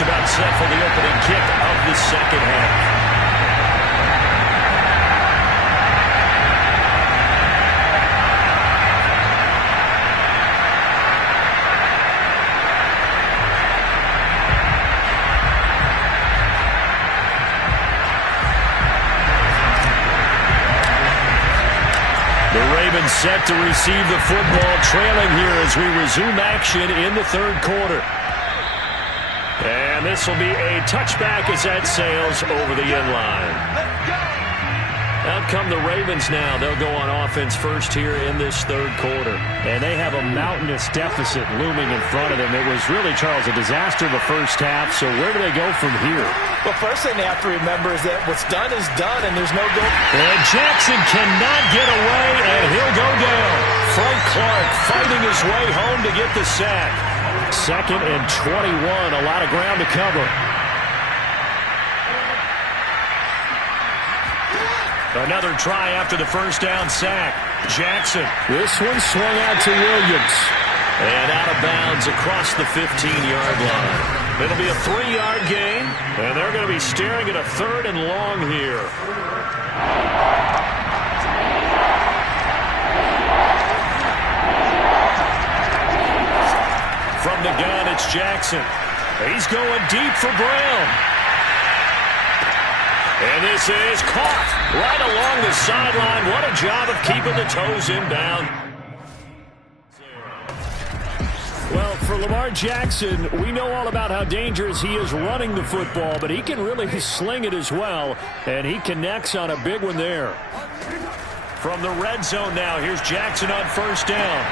just about set for the opening kick of the second half. Set to receive the football, trailing here as we resume action in the third quarter. And this will be a touchback as that sails over the end line. Out come the Ravens now. They'll go on offense first here in this third quarter. And they have a mountainous deficit looming in front of them. It was really, Charles, a disaster the first half. So where do they go from here? Well, first thing they have to remember is that what's done is done, and there's no go. And Jackson cannot get away, and he'll go down. Frank Clark fighting his way home to get the sack. 2nd and 21, a lot of ground to cover. Another try after the first down sack. Jackson. This one swung out to Williams. And out of bounds across the 15-yard line. It'll be a 3-yard gain, and they're going to be staring at a 3rd and long here. From the gun, it's Jackson. He's going deep for Brown. And this is caught right along the sideline. What a job of keeping the toes inbound. Well, for Lamar Jackson, we know all about how dangerous he is running the football, but he can really sling it as well, and he connects on a big one there. From the red zone now, here's Jackson on first down.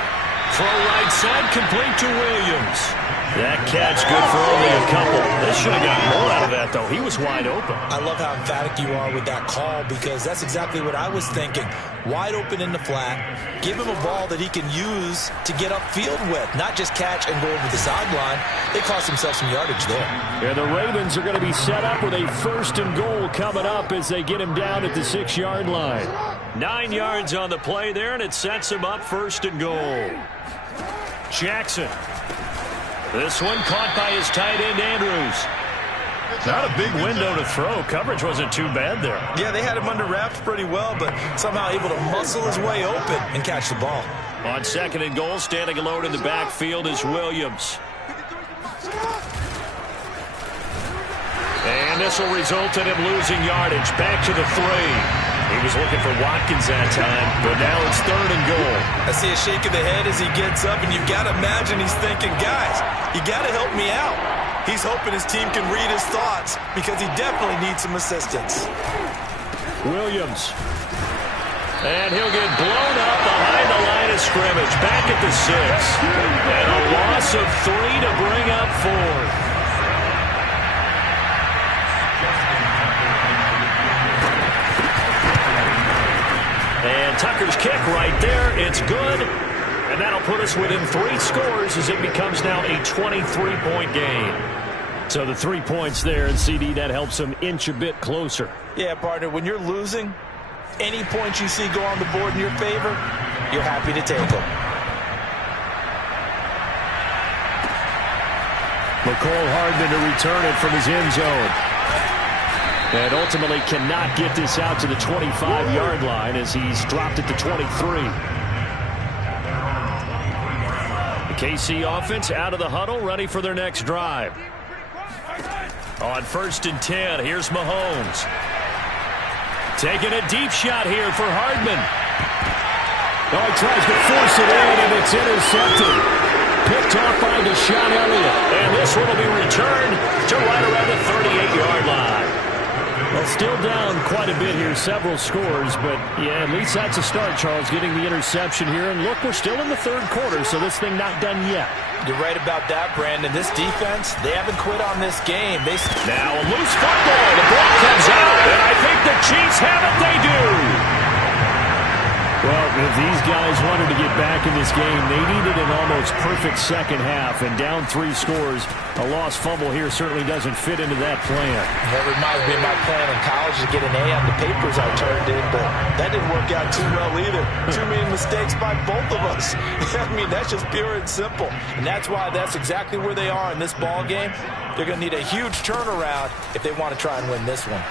Throw right side, complete to Williams. That catch good for only a couple. They should have gotten more out of that, though. He was wide open. I love how emphatic you are with that call, because that's exactly what I was thinking. Wide open in the flat. Give him a ball that he can use to get upfield with, not just catch and go over the sideline. They cost themselves some yardage there. Yeah, the Ravens are going to be set up with a 1st and goal coming up as they get him down at the 6-yard line. 9 yards on the play there, and it sets him up 1st and goal. Jackson. This one caught by his tight end, Andrews. Not a big window to throw. Coverage wasn't too bad there. Yeah, they had him under wraps pretty well, but somehow able to muscle his way open and catch the ball. On 2nd and goal, standing alone in the backfield is Williams. And this will result in him losing yardage. Back to the 3. He was looking for Watkins that time, but now it's 3rd and goal. I see a shake of the head as he gets up, and you've got to imagine he's thinking, guys, you got to help me out. He's hoping his team can read his thoughts because he definitely needs some assistance. Williams. And he'll get blown up behind the line of scrimmage. Back at the 6. And a loss of 3 to bring up 4th. And Tucker's kick right there. It's good. And that'll put us within 3 scores as it becomes now a 23-point game. So the 3 points there, and CD, that helps them inch a bit closer. Yeah, partner, when you're losing, any points you see go on the board in your favor, you're happy to take them. McCole Hardman to return it from his end zone. And ultimately cannot get this out to the 25-yard line as he's dropped it to 23. The KC offense out of the huddle, ready for their next drive. On 1st and 10, here's Mahomes. Taking a deep shot here for Hardman. Oh, he tries to force it in, and it's intercepted. Picked off by Deshaun Elliott. And this one will be returned to right around the 38-yard line. Well, still down quite a bit here, several scores, but yeah, at least that's a start, Charles, getting the interception here. And look, we're still in the third quarter, so this thing not done yet. You're right about that, Brandon. This defense, they haven't quit on this game. Now a loose football. The ball comes out, and I think the Chiefs have it. They do. Well, if these guys wanted to get back in this game, they needed an almost perfect second half. And down 3 scores, a lost fumble here certainly doesn't fit into that plan. That reminds me of my plan in college to get an A on the papers I turned in, but that didn't work out too well either. Too many mistakes by both of us. I mean, that's just pure and simple. And that's why that's exactly where they are in this ball game. They're going to need a huge turnaround if they want to try and win this one.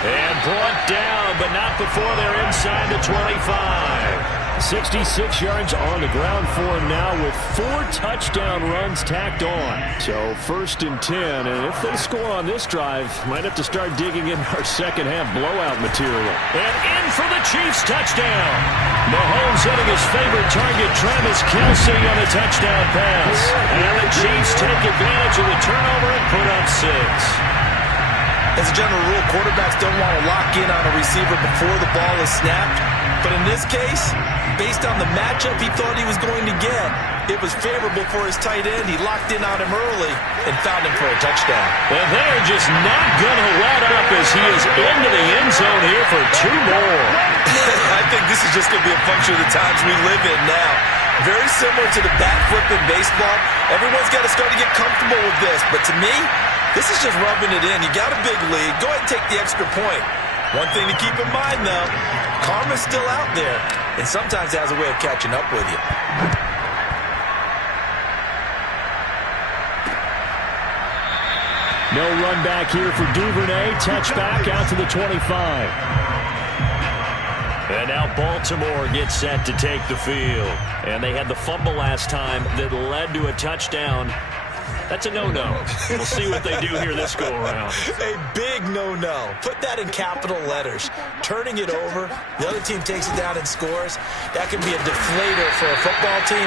And brought down, but not before they're inside the 25. 66 yards on the ground for him now with 4 touchdown runs tacked on. So 1st and 10, and if they score on this drive, might have to start digging in our second half blowout material. And in for the Chiefs touchdown. Mahomes hitting his favorite target, Travis Kelce, on a touchdown pass. And the Chiefs take advantage of the turnover and put up 6. As a general rule, quarterbacks don't want to lock in on a receiver before the ball is snapped. But in this case, based on the matchup he thought he was going to get, it was favorable for his tight end. He locked in on him early and found him for a touchdown. And they're just not going to let up as he is into the end zone here for 2 more. I think this is just going to be a function of the times we live in now. Very similar to the bat flip in baseball. Everyone's got to start to get comfortable with this. But to me, this is just rubbing it in. You got a big lead. Go ahead and take the extra point. One thing to keep in mind, though, karma's still out there, and sometimes it has a way of catching up with you. No run back here for Duvernay. Touchback out to the 25. And now Baltimore gets set to take the field. And they had the fumble last time that led to a touchdown. That's a no-no. We'll see what they do here this go-around. A big no-no. Put that in capital letters. Turning it over, the other team takes it down and scores. That can be a deflator for a football team.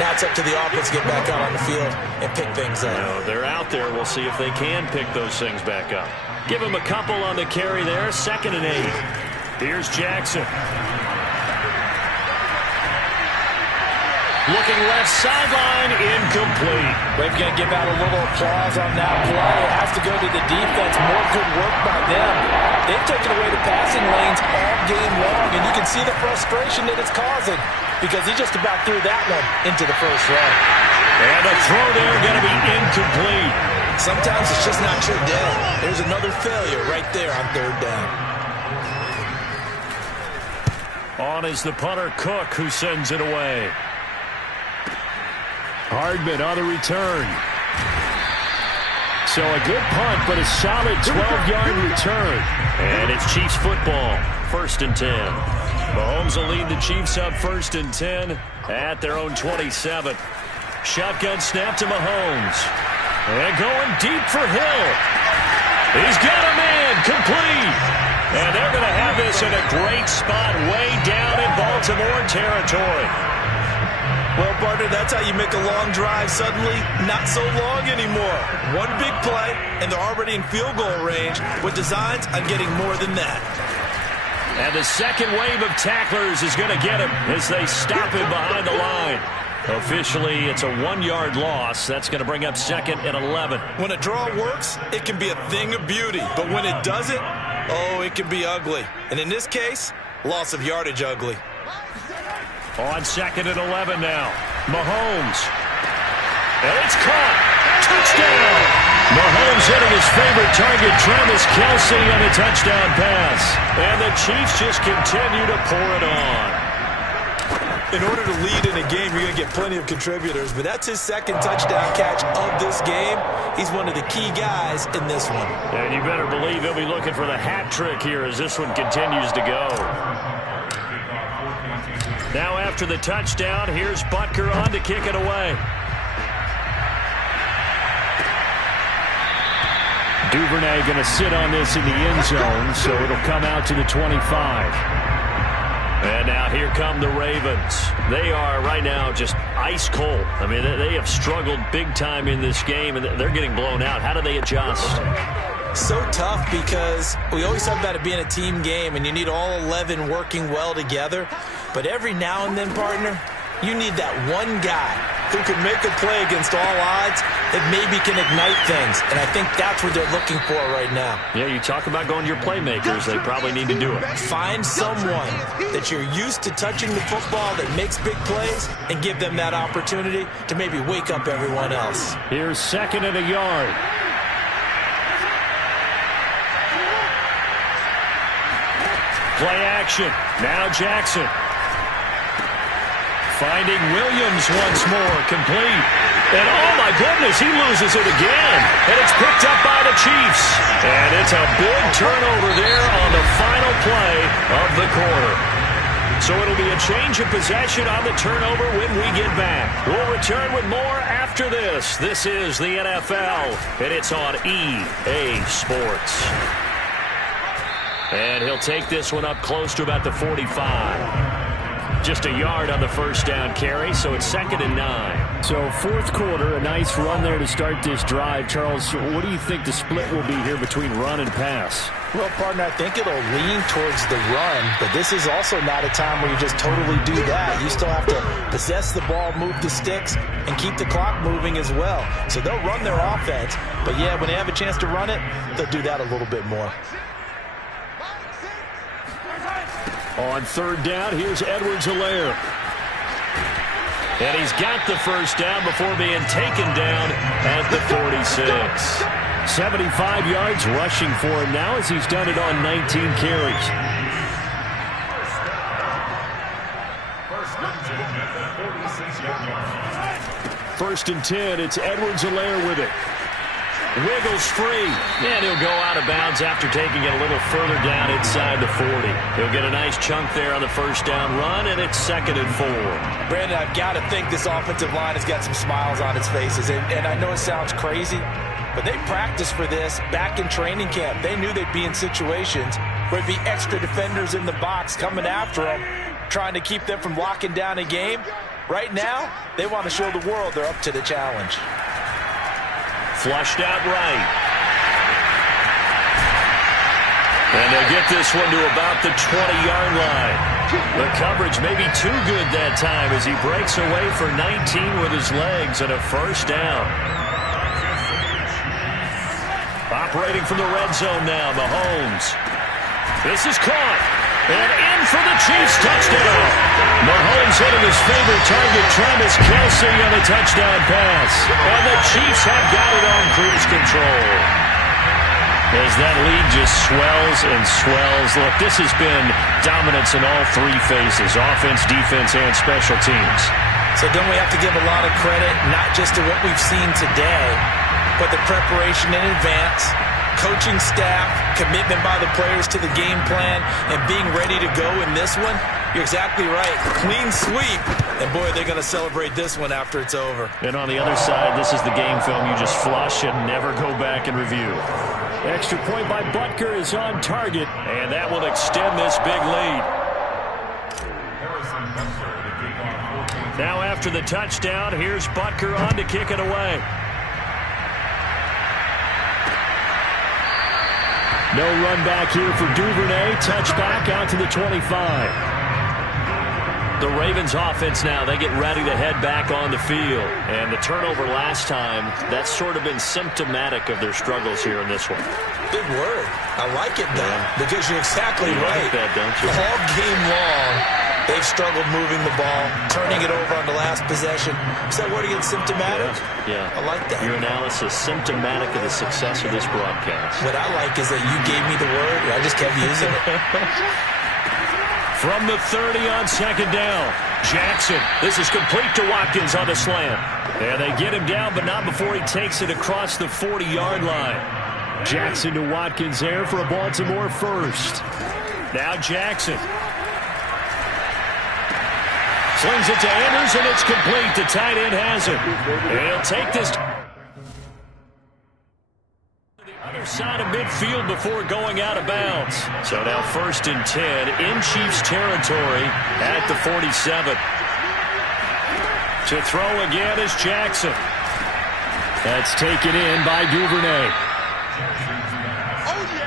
Now it's up to the offense to get back out on the field and pick things up. They're out there. We'll see if they can pick those things back up. Give them a couple on the carry there. 2nd and 8. Here's Jackson. Looking left sideline, incomplete. We're going to give out a little applause on that play. It has to go to the defense. More good work by them. They've taken away the passing lanes all game long, and you can see the frustration that it's causing because he just about threw that one into the first row. And a throw there going to be incomplete. Sometimes it's just not your day. There's another failure right there on 3rd down. On is the punter, Cook, who sends it away. Hardman on the return. So a good punt, but a solid 12-yard return. And it's Chiefs football, 1st and 10. Mahomes will lead the Chiefs up 1st and 10 at their own 27. Shotgun snap to Mahomes. And going deep for Hill. He's got a man, complete. And they're going to have this in a great spot way down in Baltimore territory. Well, partner, that's how you make a long drive suddenly not so long anymore. One big play, and they're already in field goal range with designs on getting more than that. And the second wave of tacklers is going to get him as they stop him behind the line. Officially, it's a 1-yard loss. That's going to bring up 2nd and 11. When a draw works, it can be a thing of beauty. But when it doesn't, oh, it can be ugly. And in this case, loss of yardage ugly. On 2nd and 11 now. Mahomes. And it's caught. Touchdown. Mahomes hitting his favorite target, Travis Kelce, on a touchdown pass. And the Chiefs just continue to pour it on. In order to lead in a game, you're going to get plenty of contributors, but that's his 2nd touchdown catch of this game. He's one of the key guys in this one. And you better believe he'll be looking for the hat trick here as this one continues to go. Now after the touchdown, here's Butker on to kick it away. Duvernay going to sit on this in the end zone, so it'll come out to the 25. And now here come the Ravens. They are right now just ice cold. I mean, they have struggled big time in this game, and they're getting blown out. How do they adjust? So tough because we always talk about it being a team game, and you need all 11 working well together. But every now and then, partner, You need that one guy who can make a play against all odds that maybe can ignite things. And I think that's what they're looking for right now. Yeah, you talk about going to your playmakers. They probably need to do it. Find someone that you're used to touching the football that makes big plays and give them that opportunity to maybe wake up everyone else. Here's 2nd and a yard. Play action. Now Jackson. Finding Williams once more, complete. And oh my goodness, he loses it again. And it's picked up by the Chiefs. And it's a big turnover there on the final play of the quarter. So it'll be a change of possession on the turnover when we get back. We'll return with more after this. This is the NFL, and it's on EA Sports. And he'll take this one up close to about the 45. Just a yard on the first down carry, so it's 2nd and 9. So 4th quarter, a nice run there to start this drive. Charles, what do you think the split will be here between run and pass? Well, partner, I think it'll lean towards the run, but this is also not a time where you just totally do that. You still have to possess the ball, move the sticks, and keep the clock moving as well. So they'll run their offense, but yeah, when they have a chance to run it, they'll do that a little bit more. On 3rd down, here's Edwards-Helaire. And he's got the first down before being taken down at the 46. 75 yards rushing for him now as he's done it on 19 carries. First and 10, it's Edwards-Helaire with it. Wiggles free, and he'll go out of bounds after taking it a little further down inside the 40. He'll get a nice chunk there on the first down run, and it's 2nd and 4. Brandon, I've got to think this offensive line has got some smiles on its faces, and I know it sounds crazy, but they practiced for this back in training camp. They knew they'd be in situations where it'd be extra defenders in the box coming after them, trying to keep them from locking down a game. Right now, they want to show the world they're up to the challenge. Flushed out right. And they'll get this one to about the 20-yard line. The coverage may be too good that time as he breaks away for 19 with his legs and a first down. Operating from the red zone now, Mahomes. This is caught. And in for the Chiefs touchdown. Mahomes hitting his favorite target, Travis Kelce, on a touchdown pass. And the Chiefs have got it on cruise control. As that lead just swells and swells. Look, this has been dominance in all 3 phases, offense, defense, and special teams. So don't we have to give a lot of credit, not just to what we've seen today, but the preparation in advance, coaching staff, commitment by the players to the game plan, and being ready to go in this one? You're exactly right. Clean sweep. And, boy, they're going to celebrate this one after it's over. And on the other side, this is the game film you just flush and never go back and review. Extra point by Butker is on target, and that will extend this big lead. Now after the touchdown, here's Butker on to kick it away. No run back here for Duvernay. Touchback out to the 25. The Ravens offense now, they get ready to head back on the field. And the turnover last time, that's sort of been symptomatic of their struggles here in this one. Big word. I like it, though, because you're exactly right. Like that, don't you? All game long, they've struggled moving the ball, turning it over on the last possession. Is that word against symptomatic? Yeah. I like that. Your analysis, symptomatic of the success of this broadcast. What I like is that you gave me the word, and I just kept using it. From the 30 on 2nd down, Jackson. This is complete to Watkins on the slant. And they get him down, but not before he takes it across the 40-yard line. Jackson to Watkins there for a Baltimore first. Now Jackson. Slings it to Andrews, and it's complete. The tight end has it. And he'll take this other side of midfield before going out of bounds. So now 1st and 10 in Chiefs territory at the 47. To throw again is Jackson. That's taken in by Duvernay.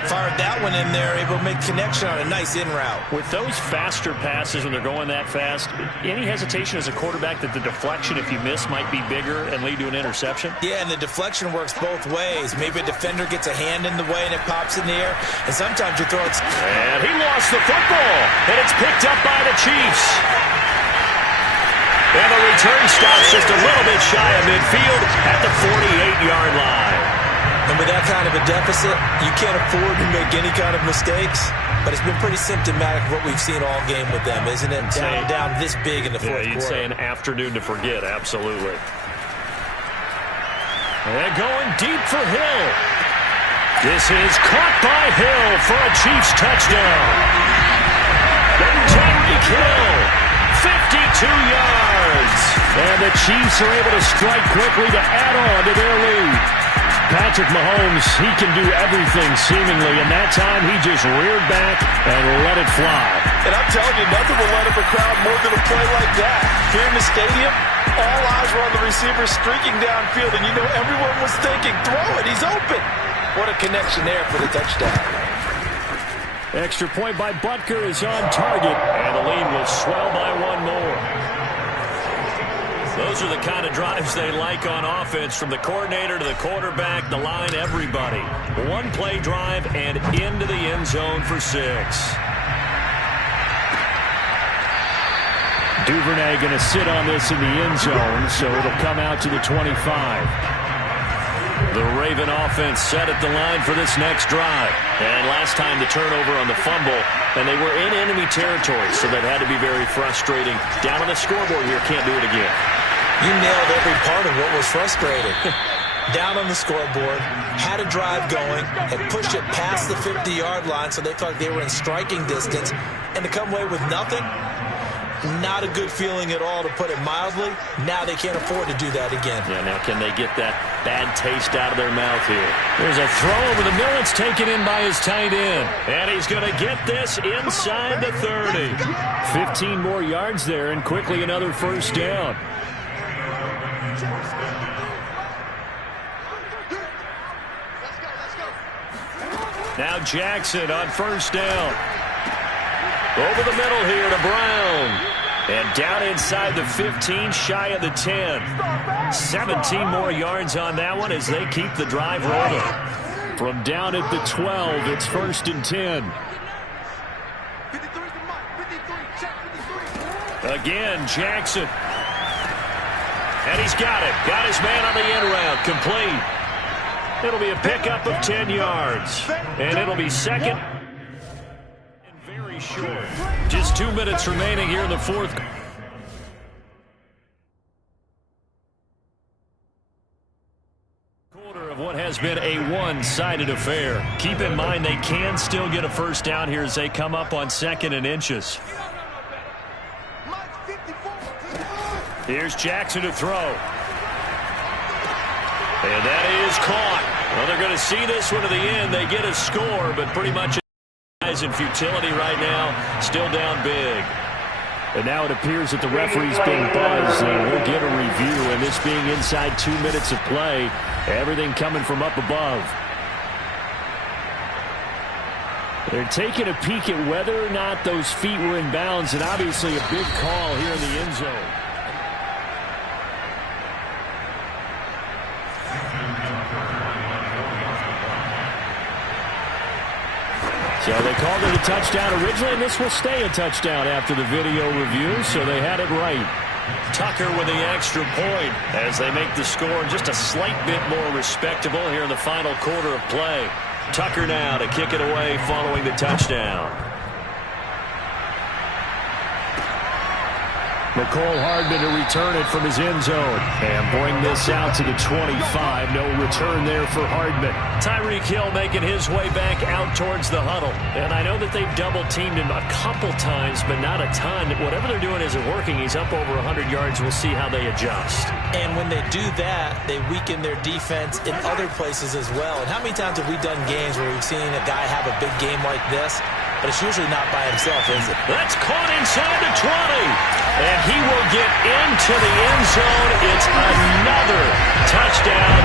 Fired that one in there, able to make connection on a nice in route. With those faster passes when they're going that fast, any hesitation as a quarterback that the deflection, if you miss, might be bigger and lead to an interception? Yeah, and the deflection works both ways. Maybe a defender gets a hand in the way and it pops in the air, and sometimes you throw it. And he lost the football, and it's picked up by the Chiefs. And the return stops just a little bit shy of midfield at the 48-yard line. And with that kind of a deficit, you can't afford to make any kind of mistakes. But it's been pretty symptomatic of what we've seen all game with them, isn't it? Down this big in the fourth quarter. You'd say an afternoon to forget, absolutely. And going deep for Hill. This is caught by Hill for a Chiefs touchdown. Tyreek Hill, 52 yards. And the Chiefs are able to strike quickly to add on to their lead. Patrick Mahomes, he can do everything seemingly, and that time he just reared back and let it fly. And I'm telling you, nothing will light up a crowd more than a play like that. Here in the stadium, all eyes were on the receiver streaking downfield, and you know everyone was thinking, throw it, he's open. What a connection there for the touchdown. Extra point by Butker is on target, and the lead will swell by one more. Those are the kind of drives they like on offense, from the coordinator to the quarterback, the line, everybody. One play drive and into the end zone for 6. Duvernay going to sit on this in the end zone, so it'll come out to the 25. The Raven offense set at the line for this next drive. And last time the turnover on the fumble, and they were in enemy territory, so that had to be very frustrating. Down on the scoreboard here, can't do it again. You nailed every part of what was frustrating. Down on the scoreboard, had a drive going, had pushed it past the 50-yard line, so they thought they were in striking distance, and to come away with nothing, not a good feeling at all, to put it mildly. Now they can't afford to do that again. Yeah, now can they get that bad taste out of their mouth here? There's a throw over the middle. It's taken in by his tight end. And he's going to get this inside the 30. 15 more yards there, and quickly another first down. Now Jackson on first down. Over the middle here to Brown. And down inside the 15, shy of the 10. 17 more yards on that one as they keep the drive rolling. From down at the 12, it's 1st and 10. Again, Jackson. And he's got it. Got his man on the end route. Complete. It'll be a pickup of 10 yards. And it'll be second and very short. Just 2 minutes remaining here in the fourth. Quarter of what has been a one-sided affair. Keep in mind they can still get a first down here as they come up on 2nd and inches. Here's Jackson to throw. And that is caught. Well, they're going to see this one to the end. They get a score, but pretty much in futility right now. Still down big. And now it appears that the referee's being buzzed, and we'll get a review. And this being inside 2 minutes of play, everything coming from up above. They're taking a peek at whether or not those feet were in bounds, and obviously a big call here in the end zone. So they called it a touchdown originally, and this will stay a touchdown after the video review, so they had it right. Tucker with the extra point as they make the score just a slight bit more respectable here in the final quarter of play. Tucker now to kick it away following the touchdown. McCole Hardman to return it from his end zone. And bring this out to the 25. No return there for Hardman. Tyreek Hill making his way back out towards the huddle. And I know that they've double-teamed him a couple times, but not a ton. Whatever they're doing isn't working. He's up over 100 yards. We'll see how they adjust. And when they do that, they weaken their defense in other places as well. And how many times have we done games where we've seen a guy have a big game like this? But it's usually not by himself, is it? That's caught inside the 20. And he will get into the end zone. It's another touchdown.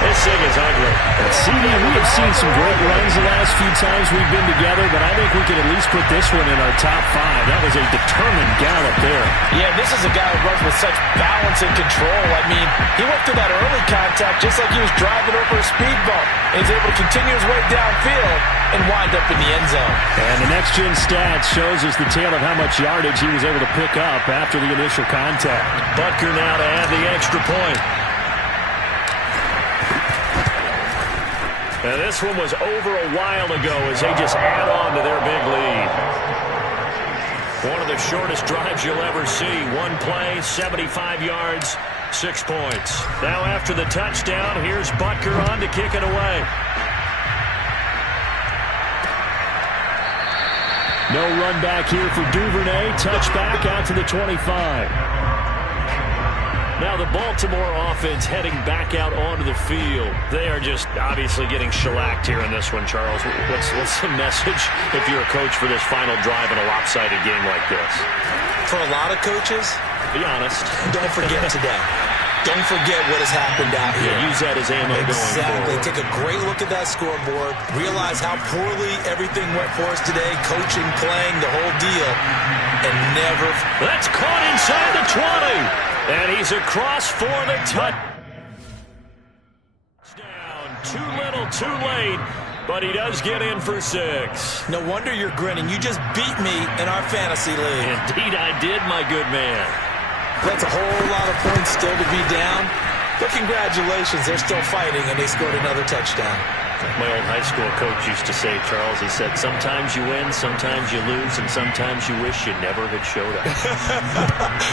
This thing is ugly. CD, we have seen some great runs the last few times we've been together, but I think we can at least put this one in our top 5. That was a determined gallop there. Yeah, this is a guy who runs with such balance and control. I mean, he went through that early contact just like he was driving over a speed bump. And he's able to continue his way downfield and wind up in the end zone. And the next-gen stats shows us the tale of how much yardage he was able to pick up after the initial contact. Butker now to add the extra point. And this one was over a while ago as they just add on to their big lead. One of the shortest drives you'll ever see. One play, 75 yards, 6 points. Now after the touchdown, here's Butker on to kick it away. No run back here for Duvernay. Touchback out to the 25. Now the Baltimore offense heading back out onto the field. They are just obviously getting shellacked here in this one, Charles. What's the message if you're a coach for this final drive in a lopsided game like this? For a lot of coaches, be honest. Don't forget today. Don't forget what has happened out here. Yeah, use that as ammo going forward. Exactly. Take a great look at that scoreboard. Realize how poorly everything went for us today. Coaching, playing, the whole deal. And never... That's caught inside the 20. And he's across for the touchdown. Too little, too late. But he does get in for 6. No wonder you're grinning. You just beat me in our fantasy league. Indeed I did, my good man. That's a whole lot of points still to be down. But congratulations, they're still fighting, and they scored another touchdown. My old high school coach used to say, Charles, he said, sometimes you win, sometimes you lose, and sometimes you wish you never had showed up.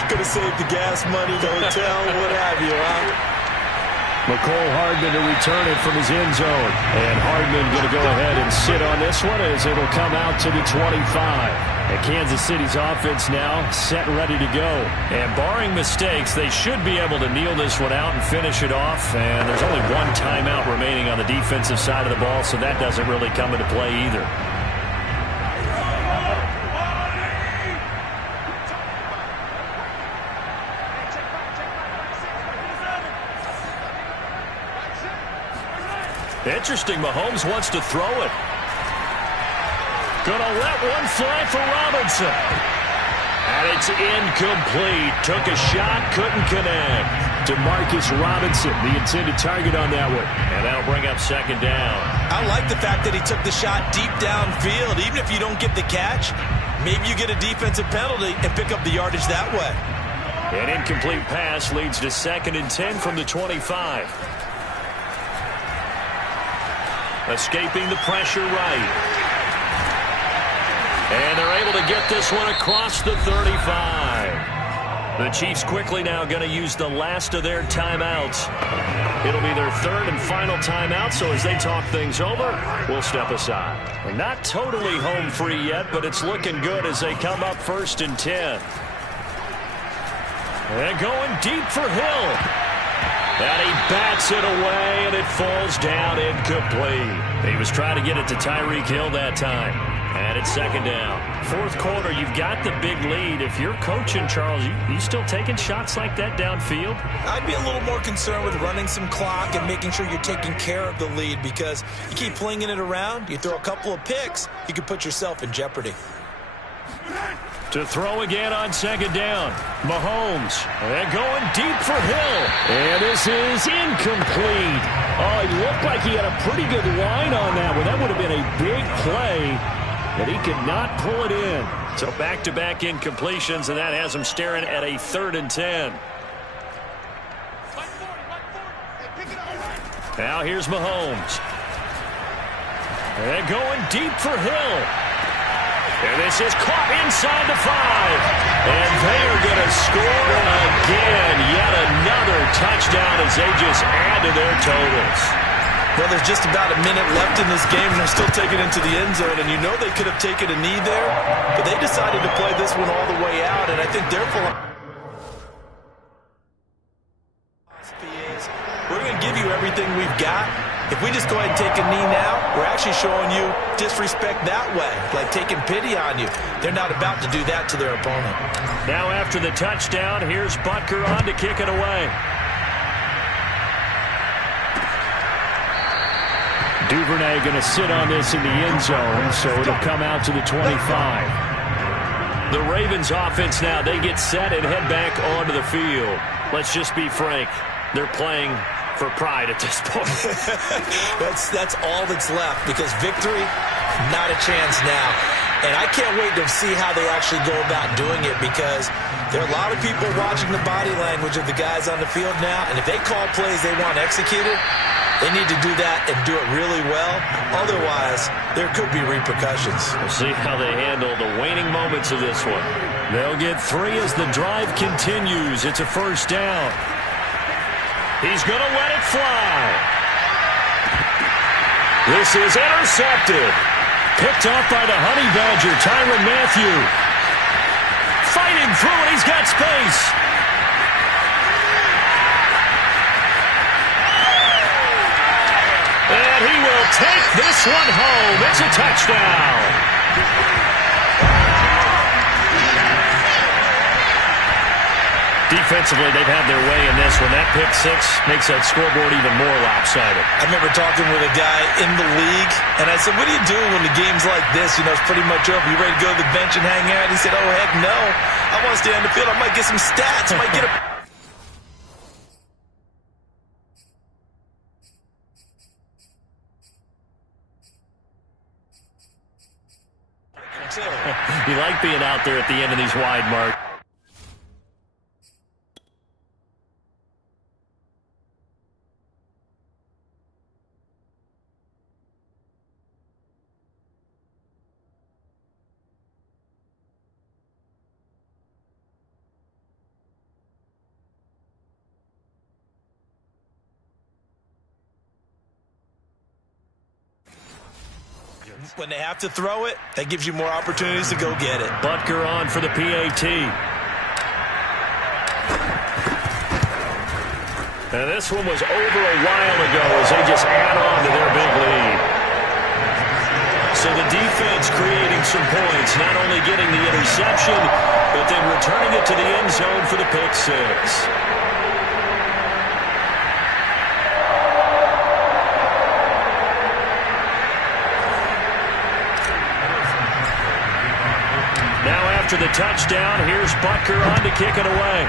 Could have saved the gas money, the hotel, what have you, huh? McCole Hardman to return it from his end zone. And Hardman going to go ahead and sit on this one as it'll come out to the 25. And Kansas City's offense now set and ready to go. And barring mistakes, they should be able to kneel this one out and finish it off. And there's only one timeout remaining on the defensive side of the ball, so that doesn't really come into play either. Interesting, Mahomes wants to throw it. Gonna let one fly for Robinson. And it's incomplete. Took a shot, couldn't connect. Demarcus Robinson, the intended target on that one. And that'll bring up second down. I like the fact that he took the shot deep downfield. Even if you don't get the catch, maybe you get a defensive penalty and pick up the yardage that way. An incomplete pass leads to 2nd and 10 from the 25. Escaping the pressure right. And they're able to get this one across the 35. The Chiefs quickly now going to use the last of their timeouts. It'll be their 3rd and final timeout, so as they talk things over, we'll step aside. We're not totally home free yet, but it's looking good as they come up 1st and 10. They're going deep for Hill. And he bats it away, and it falls down incomplete. He was trying to get it to Tyreek Hill that time. And it's 2nd down. 4th quarter, you've got the big lead. If you're coaching, Charles, you still taking shots like that downfield? I'd be a little more concerned with running some clock and making sure you're taking care of the lead, because you keep flinging it around, you throw a couple of picks, you could put yourself in jeopardy. To throw again on 2nd down. Mahomes. And going deep for Hill. And this is incomplete. Oh, it looked like he had a pretty good line on that one. That would have been a big play, but he could not pull it in. So back-to-back incompletions, and that has him staring at a 3rd and 10. Now here's Mahomes. And going deep for Hill. And this is caught inside the 5. And they are going to score again. Yet another touchdown as they just add to their totals. Well, there's just about a minute left in this game, and they're still taking it into the end zone. And you know they could have taken a knee there, but they decided to play this one all the way out. And I think their philosophy is, we're going to give you everything we've got. If we just go ahead and take a knee now, we're actually showing you disrespect that way, like taking pity on you. They're not about to do that to their opponent. Now after the touchdown, here's Butker on to kick it away. Duvernay going to sit on this in the end zone, so it'll come out to the 25. The Ravens offense now, they get set and head back onto the field. Let's just be frank. They're playing for pride at this point. That's all that's left, because victory, not a chance now. And I can't wait to see how they actually go about doing it, because there are a lot of people watching the body language of the guys on the field now, and if they call plays they want executed, they need to do that and do it really well. Otherwise, there could be repercussions. We'll see how they handle the waning moments of this one. They'll get 3 as the drive continues. It's a first down. He's going to let it fly. This is intercepted. Picked off by the Honey Badger, Tyrann Mathieu. Fighting through it, he's got space. And he will take this one home. It's a touchdown. Defensively, they've had their way in this one. That pick 6 makes that scoreboard even more lopsided. I remember talking with a guy in the league, and I said, what do you do when the game's like this? You know, it's pretty much over. You ready to go to the bench and hang out? He said, oh, heck no. I want to stay on the field. I might get some stats. I might get a... You like being out there at the end of these wide marks. When they have to throw it, that gives you more opportunities to go get it. Butker on for the PAT. And this one was over a while ago as they just add on to their big lead. So the defense creating some points, not only getting the interception, but then returning it to the end zone for the pick 6. After the touchdown, here's Butker on to kick it away.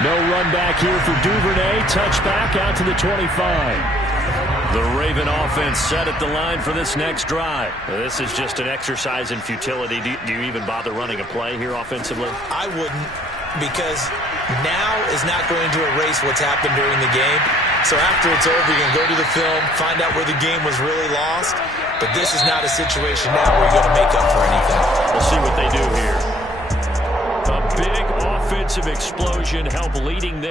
No run back here for Duvernay. Touchback out to the 25. The Raven offense set at the line for this next drive. This is just an exercise in futility. Do you even bother running a play here offensively? I wouldn't, because now is not going to erase what's happened during the game. So after it's over, you can go to the film, find out where the game was really lost. But this is not a situation now where you're going to make up for anything. We'll see what they do here. A big offensive explosion help leading them.